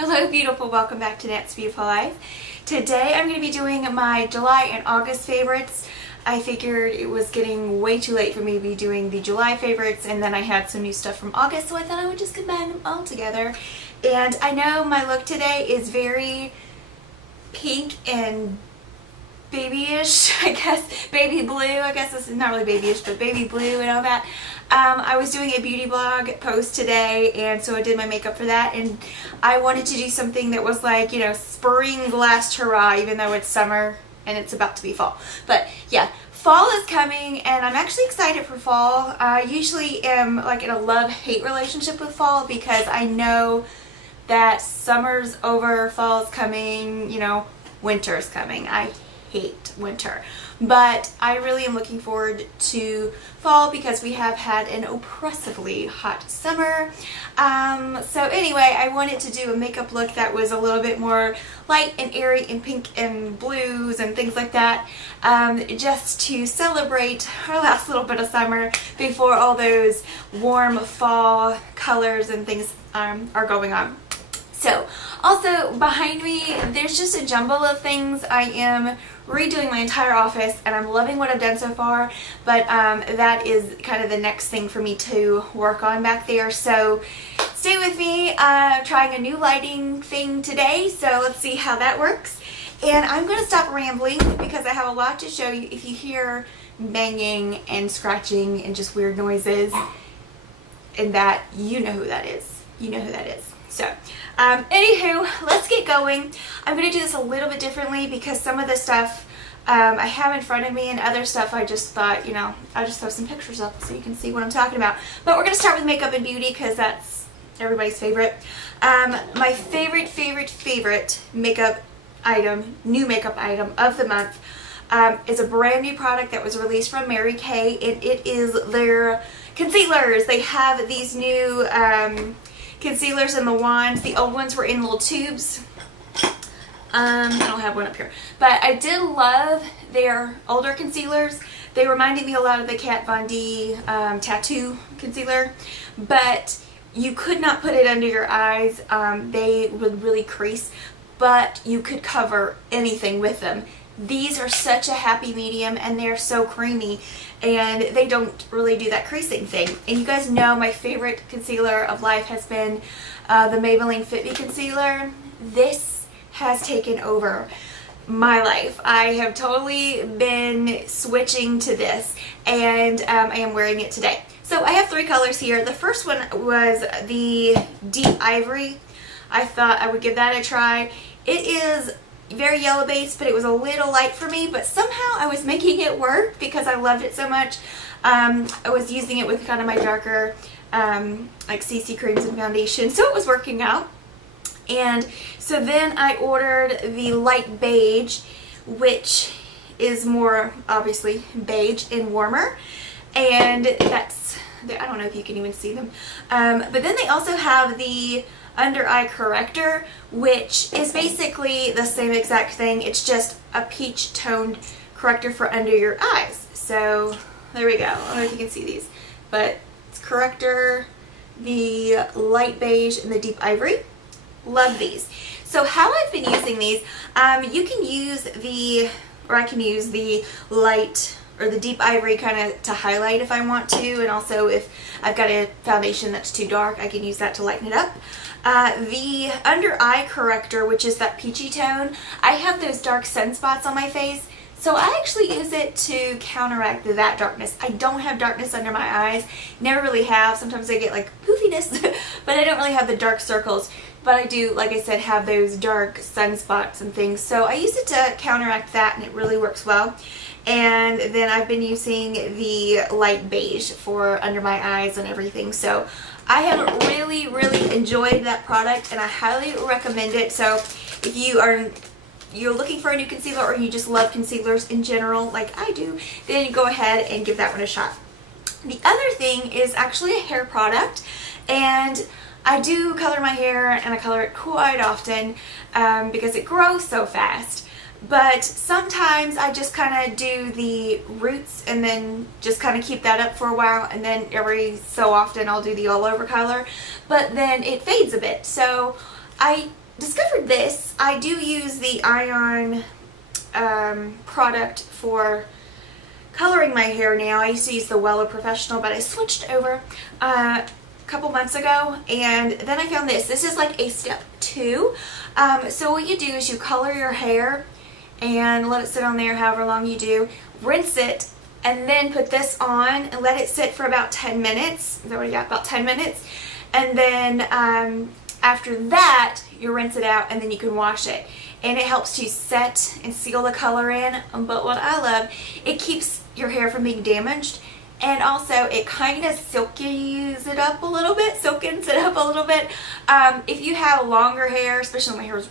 Hello beautiful, welcome back to Nat's Beautiful Life. Today I'm going to be doing my July and August favorites. I figured it was getting way too late for me to be doing the July favorites, and then I had some new stuff from August, so I thought I would just combine them all together. And I know my look today is very pink and babyish, I guess, baby blue. I guess this is not really babyish, but baby blue and all that. I was doing a beauty blog post today, and so I did my makeup for that, and I wanted to do something that was like, you know, spring last hurrah, even though it's summer and it's about to be fall. But yeah, fall is coming, and I'm actually excited for fall. I usually am like in a love-hate relationship with fall because I know that summer's over, fall's coming, you know, winter's coming. I hate winter, but I really am looking forward to fall because we have had an oppressively hot summer. So anyway, I wanted to do a makeup look that was a little bit more light and airy and pink and blues and things like that, just to celebrate our last little bit of summer before all those warm fall colors and things are going on. So, also behind me, there's just a jumble of things. I am redoing my entire office, and I'm loving what I've done so far, but that is kind of the next thing for me to work on back there. So, stay with me. I'm trying a new lighting thing today, so let's see how that works. And I'm going to stop rambling because I have a lot to show you. If you hear banging and scratching and just weird noises, and that, you know who that is. You know who that is. So, anywho, let's get going. I'm going to do this a little bit differently because some of the stuff I have in front of me, and other stuff I just thought, you know, I'll just throw some pictures up so you can see what I'm talking about. But we're going to start with makeup and beauty because that's everybody's favorite. My favorite makeup item, new makeup item of the month, is a brand new product that was released from Mary Kay, and it is their concealers. They have these new concealers in the wands. The old ones were in little tubes. I don't have one up here, but I did love their older concealers. They reminded me a lot of the Kat Von D tattoo concealer, but you could not put it under your eyes. They would really crease, but you could cover anything with them. These are such a happy medium, and they're so creamy, and they don't really do that creasing thing. And you guys know my favorite concealer of life has been the Maybelline Fit Me concealer. This has taken over my life. I have totally been switching to this, and I am wearing it today. So I have three colors here. The first one was the Deep Ivory. I thought I would give that a try. It is very yellow based, but it was a little light for me, but somehow I was making it work because I loved it so much. I was using it with kind of my darker like CC creams and foundation, so it was working out. And so then I ordered the light beige, which is more obviously beige and warmer, and that's, I don't know if you can even see them, but then they also have the under eye corrector, which is basically the same exact thing. It's just a peach toned corrector for under your eyes. So there we go. I don't know if you can see these, but it's corrector, the light beige, and the deep ivory. Love these. So how I've been using these, you can use the, or I can use the light or the deep ivory kind of to highlight if I want to, and also if I've got a foundation that's too dark, I can use that to lighten it up. The under eye corrector, which is that peachy tone, I have those dark sunspots on my face, so I actually use it to counteract that darkness. I don't have darkness under my eyes, never really have. Sometimes I get like poofiness, but I don't really have the dark circles. But I do, like I said, have those dark sunspots and things, so I use it to counteract that, and it really works well. And then I've been using the light beige for under my eyes and everything. So I have really enjoyed that product, and I highly recommend it. So if you're looking for a new concealer, or you just love concealers in general like I do, then go ahead and give that one a shot. The other thing is actually a hair product, and I do color my hair, and I color it quite often because it grows so fast. But sometimes I just kind of do the roots and then just kind of keep that up for a while, and then every so often I'll do the all over color, but then it fades a bit. So I discovered this. I do use the Ion product for coloring my hair now. I used to use the Wella Professional, but I switched over a couple months ago, and then I found this. This is like a step 2. So what you do is you color your hair and let it sit on there however long you do, rinse it, and then put this on and let it sit for about 10 minutes. Is that what you got? About 10 minutes. And then after that, you rinse it out and then you can wash it. And it helps to set and seal the color in. But what I love, it keeps your hair from being damaged. And also, it kind of silkens it up a little bit. If you have longer hair, especially when my hair was,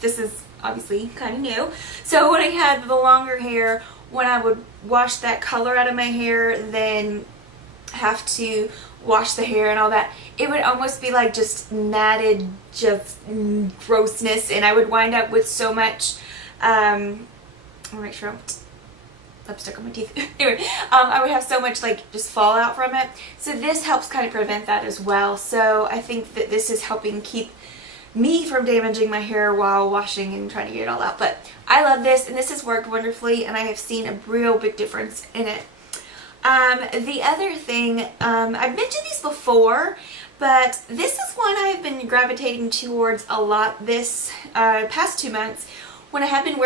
this is obviously kind of new. So when I had the longer hair, when I would wash that color out of my hair, then have to wash the hair and all that, it would almost be like just matted, just grossness, and I would wind up with so much, I'll make sure I'm lipstick on my teeth. Anyway, I would have so much like just fallout from it. So this helps kind of prevent that as well. So I think that this is helping keep me from damaging my hair while washing and trying to get it all out. But I love this, and this has worked wonderfully, and I have seen a real big difference in it. The other thing, I've mentioned these before, but this is one I've been gravitating towards a lot this past 2 months when I have been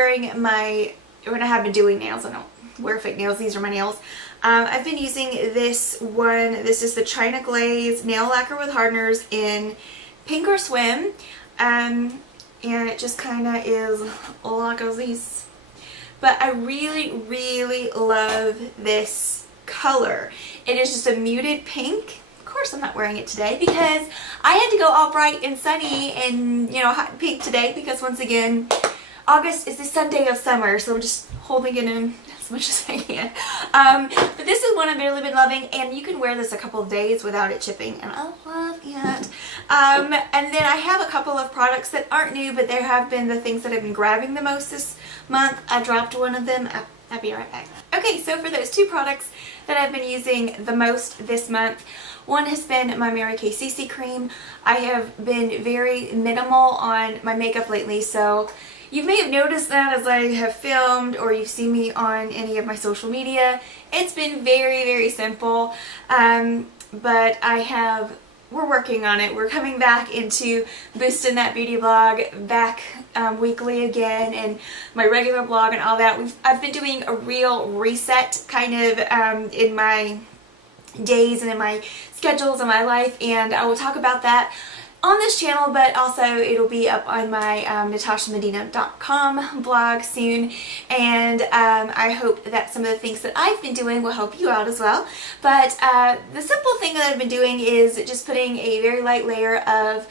doing nails. I don't wear fake nails, these are my nails. I've been using this one. This is the China Glaze Nail Lacquer with Hardeners in Pink or Swim, and it just kind of is like this. But I really, really love this color. It is just a muted pink. Of course I'm not wearing it today because I had to go all bright and sunny and hot and pink today, because once again August is the Sunday of summer, so I'm just holding it in as much as I can. But this is one I've really been loving, and you can wear this a couple of days without it chipping, and I love it. And then I have a couple of products that aren't new, but there have been the things that I've been grabbing the most this month. I dropped one of them. I'll be right back. Okay, so for those 2 products that I've been using the most this month, one has been my Mary Kay CC cream. I have been very minimal on my makeup lately, so you may have noticed that as I have filmed, or you've seen me on any of my social media. It's been very, very simple, but we're working on it. We're coming back into boosting that beauty blog back weekly again, and my regular blog and all that. I've been doing a real reset kind of in my days and in my schedules and my life, and I will talk about that on this channel, but also it'll be up on my natashamedina.com blog soon, and I hope that some of the things that I've been doing will help you out as well. But the simple thing that I've been doing is just putting a very light layer of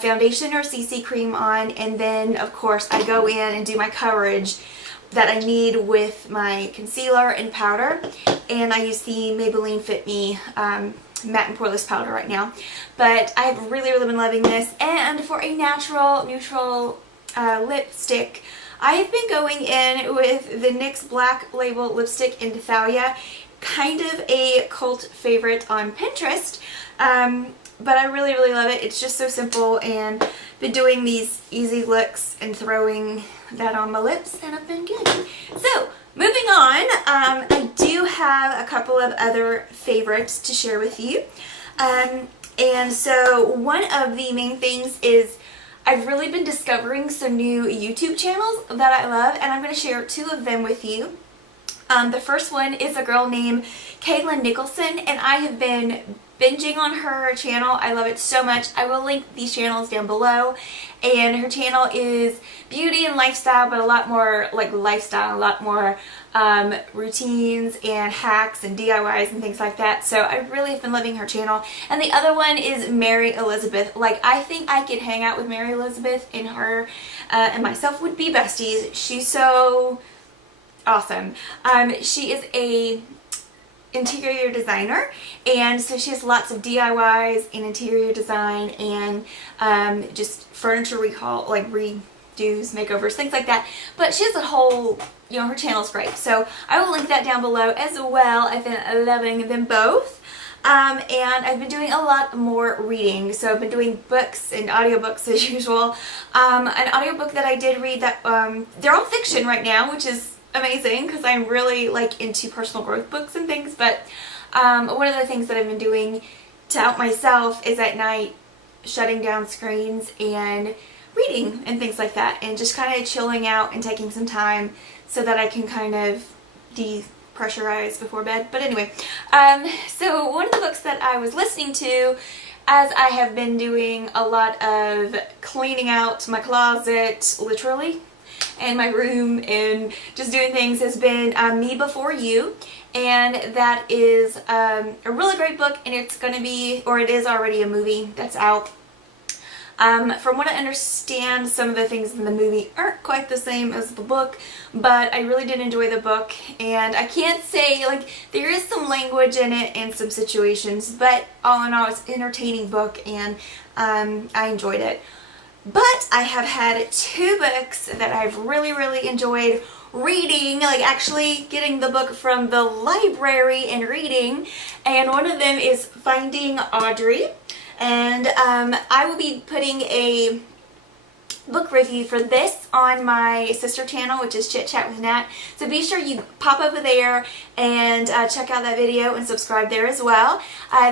foundation or CC cream on, and then of course I go in and do my coverage that I need with my concealer and powder, and I use the Maybelline Fit Me matte and poreless powder right now. But I've really, really been loving this. And for a natural, neutral lipstick, I've been going in with the NYX Black Label Lipstick in Thalia. Kind of a cult favorite on Pinterest, but I really, really love it. It's just so simple, and been doing these easy looks and throwing that on my lips, and I've been good. So moving on, I do have a couple of other favorites to share with you. And so one of the main things is I've really been discovering some new YouTube channels that I love, and I'm going to share 2 of them with you. The first one is a girl named Caitlin Nicholson, and I have been binging on her channel. I love it so much. I will link these channels down below, and her channel is beauty and lifestyle, but a lot more like lifestyle, a lot more routines and hacks and DIYs and things like that. So I really have been loving her channel. And the other one is Mary Elizabeth. Like, I think I could hang out with Mary Elizabeth, and her and myself would be besties. She's so awesome. She is a interior designer, and so she has lots of DIYs in interior design and just furniture recall, like redos, makeovers, things like that. But she has a whole, her channel's great. So I will link that down below as well. I've been loving them both. And I've been doing a lot more reading. So I've been doing books and audiobooks as usual. An audiobook that I did read that, they're all fiction right now, which is amazing because I'm really like into personal growth books and things. But one of the things that I've been doing to help myself is at night shutting down screens and reading and things like that, and just kind of chilling out and taking some time so that I can kind of depressurize before bed. But anyway, so one of the books that I was listening to, as I have been doing a lot of cleaning out my closet, literally, and my room, and just doing things, has been Me Before You. And that is a really great book, and it's going to be, or it is already, a movie that's out. From what I understand, some of the things in the movie aren't quite the same as the book, but I really did enjoy the book, and I can't say, like, there is some language in it and some situations, but all in all, it's an entertaining book, and I enjoyed it. But I have had two books that I've really enjoyed reading, like actually getting the book from the library and reading, and one of them is Finding Audrey, and I will be putting a book review for this on my sister channel, which is Chit Chat with Nat, so be sure you pop over there and check out that video and subscribe there as well.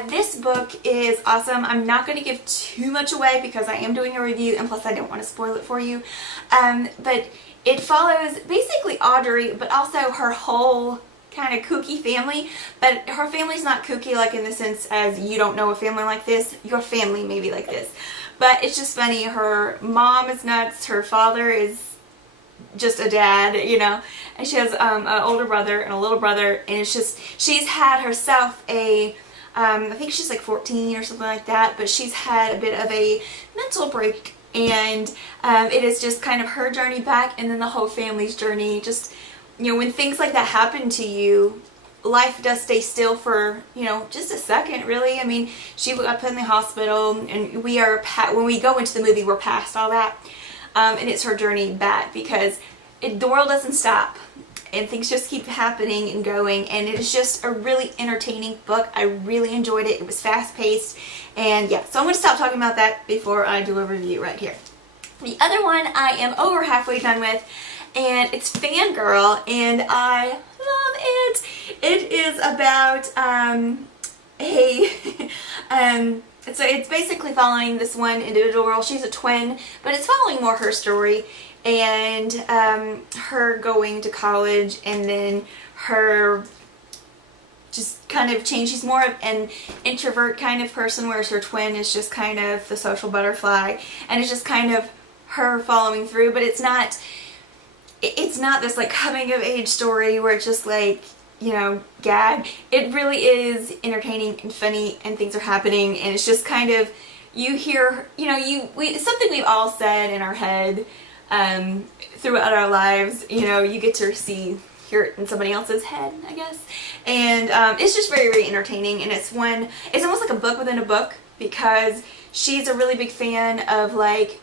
This book is awesome. I'm not going to give too much away because I am doing a review, and plus I don't want to spoil it for you, but it follows basically Audrey, but also her whole kind of kooky family. But her family's not kooky like in the sense as you don't know a family like this. Your family may be like this. But it's just funny. Her mom is nuts. Her father is just a dad, you know. And she has an older brother and a little brother. And it's just, she's had herself a, I think she's like 14 or something like that. But she's had a bit of a mental break. And it is just kind of her journey back, and then the whole family's journey. Just, you know, when things like that happen to you, life does stay still for, you know, just a second, really. I mean, she got put in the hospital, and we are, when we go into the movie, we're past all that. And it's her journey back, because the world doesn't stop, and things just keep happening and going, and it is just a really entertaining book. I really enjoyed it. It was fast-paced, and yeah, so I'm going to stop talking about that before I do a review right here. The other one I am over halfway done with, and it's Fangirl, and I love it. It is about so it's basically following this one individual girl. She's a twin, but it's following more her story, and her going to college, and then her just kind of change. She's more of an introvert kind of person, whereas her twin is just kind of the social butterfly, and it's just kind of her following through. But it's not this like coming of age story where it's just like, you know, gag. It really is entertaining and funny, and things are happening, and it's just kind of, you hear, you know, it's something we've all said in our head throughout our lives. You know, you get to hear it in somebody else's head, I guess. And it's just very entertaining, and it's almost like a book within a book, because she's a really big fan of like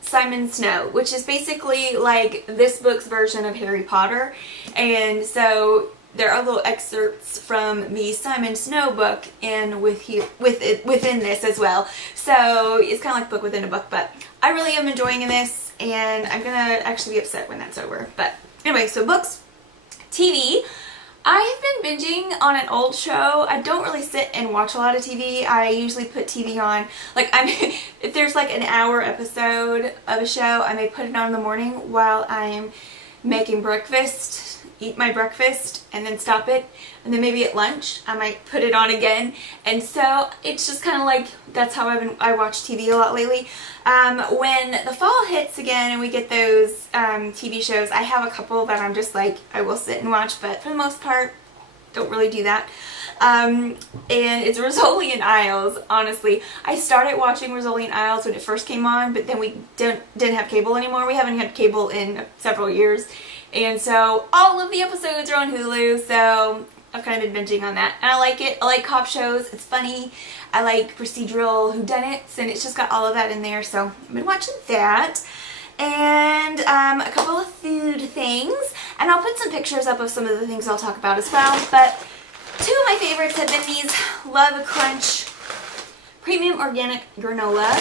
Simon Snow, which is basically like this book's version of Harry Potter. And so there are little excerpts from the Simon Snow book in within this as well. So it's kind of like book within a book, but I really am enjoying this, and I'm gonna actually be upset when that's over. But anyway, so books. TV. I've been binging on an old show. I don't really sit and watch a lot of TV. I usually put TV on, like, if there's like an hour episode of a show, I may put it on in the morning while I'm making breakfast, eat my breakfast, and then stop it. And then maybe at lunch, I might put it on again. And so it's just kind of like, that's how I watch TV a lot lately. When the fall hits again and we get those TV shows, I have a couple that I'm just like, I will sit and watch, but for the most part, don't really do that. And it's Rizzoli and Isles, honestly. I started watching Rizzoli and Isles when it first came on, but then we didn't have cable anymore. We haven't had cable in several years. And so all of the episodes are on Hulu, so I've kind of been binging on that. And I like it. I like cop shows. It's funny. I like procedural whodunits, and it's just got all of that in there. So I've been watching that. And a couple of food things. And I'll put some pictures up of some of the things I'll talk about as well. But Two of my favorites have been these Love Crunch Premium Organic Granola.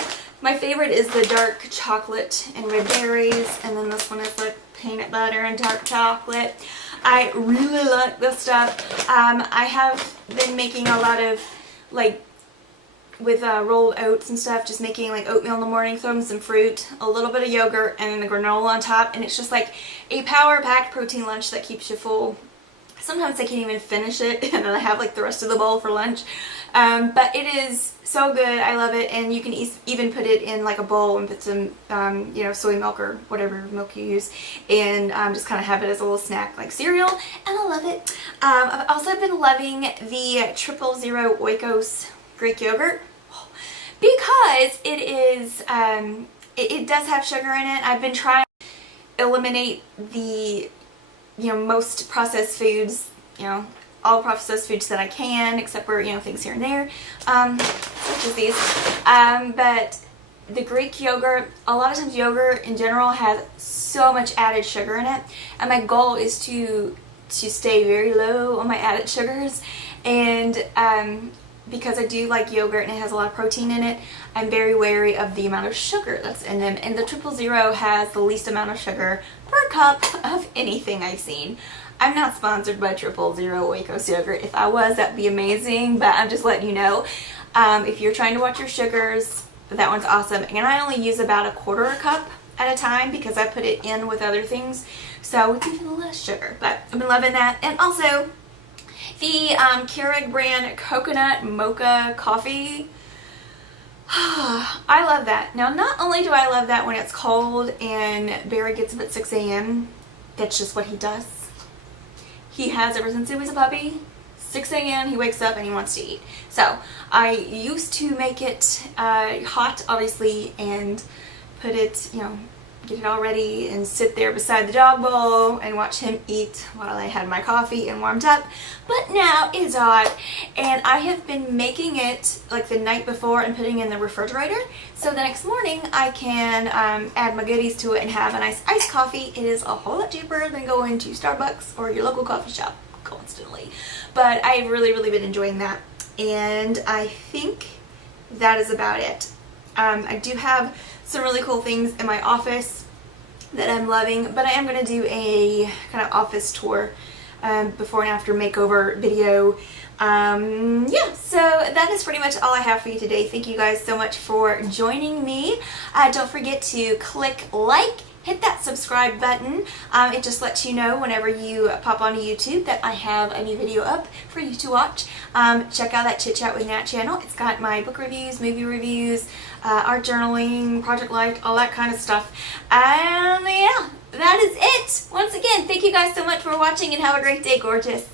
My favorite is the dark chocolate and red berries, and then this one is like peanut butter and dark chocolate. I really like this stuff. I have been making a lot of, like, with rolled oats and stuff, just making like oatmeal in the morning, throwing some fruit, a little bit of yogurt, and then the granola on top, and it's just like a power-packed protein lunch that keeps you full. Sometimes I can't even finish it, and then I have like the rest of the bowl for lunch. But it is so good. I love it, and you can even put it in like a bowl and put some, you know, soy milk or whatever milk you use, and just kind of have it as a little snack like cereal, and I love it. I've also been loving the 000 Oikos Greek yogurt because it is, it does have sugar in it. I've been trying to eliminate the, you know, most processed foods, you know, all processed foods that I can, except for, you know, things here and there, such as these. But the Greek yogurt, a lot of times yogurt in general has so much added sugar in it, and my goal is to stay very low on my added sugars, and because I do like yogurt and it has a lot of protein in it, I'm very wary of the amount of sugar that's in them, and the 000 has the least amount of sugar per cup of anything I've seen. I'm not sponsored by 000 Oikos yogurt. If I was, that'd be amazing, but I'm just letting you know. If you're trying to watch your sugars, that one's awesome, and I only use about 1/4 cup at a time because I put it in with other things, so it's even less sugar, but I've been loving that. And also the Keurig brand coconut mocha coffee. I love that. Now, not only do I love that when it's cold and Barry gets up at 6 a.m., that's just what he does. He has ever since he was a puppy. 6 a.m. he wakes up and he wants to eat. So I used to make it hot, obviously, and put it, you know, get it all ready and sit there beside the dog bowl and watch him eat while I had my coffee and warmed up. But now it's hot, and I have been making it like the night before and putting it in the refrigerator, so the next morning I can add my goodies to it and have a nice iced coffee. It is a whole lot cheaper than going to Starbucks or your local coffee shop constantly, but I've really been enjoying that, and I think that is about it. I do have some really cool things in my office that I'm loving, but I am going to do a kind of office tour before and after makeover video. Yeah, so that is pretty much all I have for you today. Thank you guys so much for joining me. Don't forget to click like, hit that subscribe button. It just lets you know whenever you pop onto YouTube that I have a new video up for you to watch. Check out that Chit Chat with Nat channel. It's got my book reviews, movie reviews, art journaling, project life, all that kind of stuff. And yeah, that is it. Once again, thank you guys so much for watching, and have a great day, gorgeous.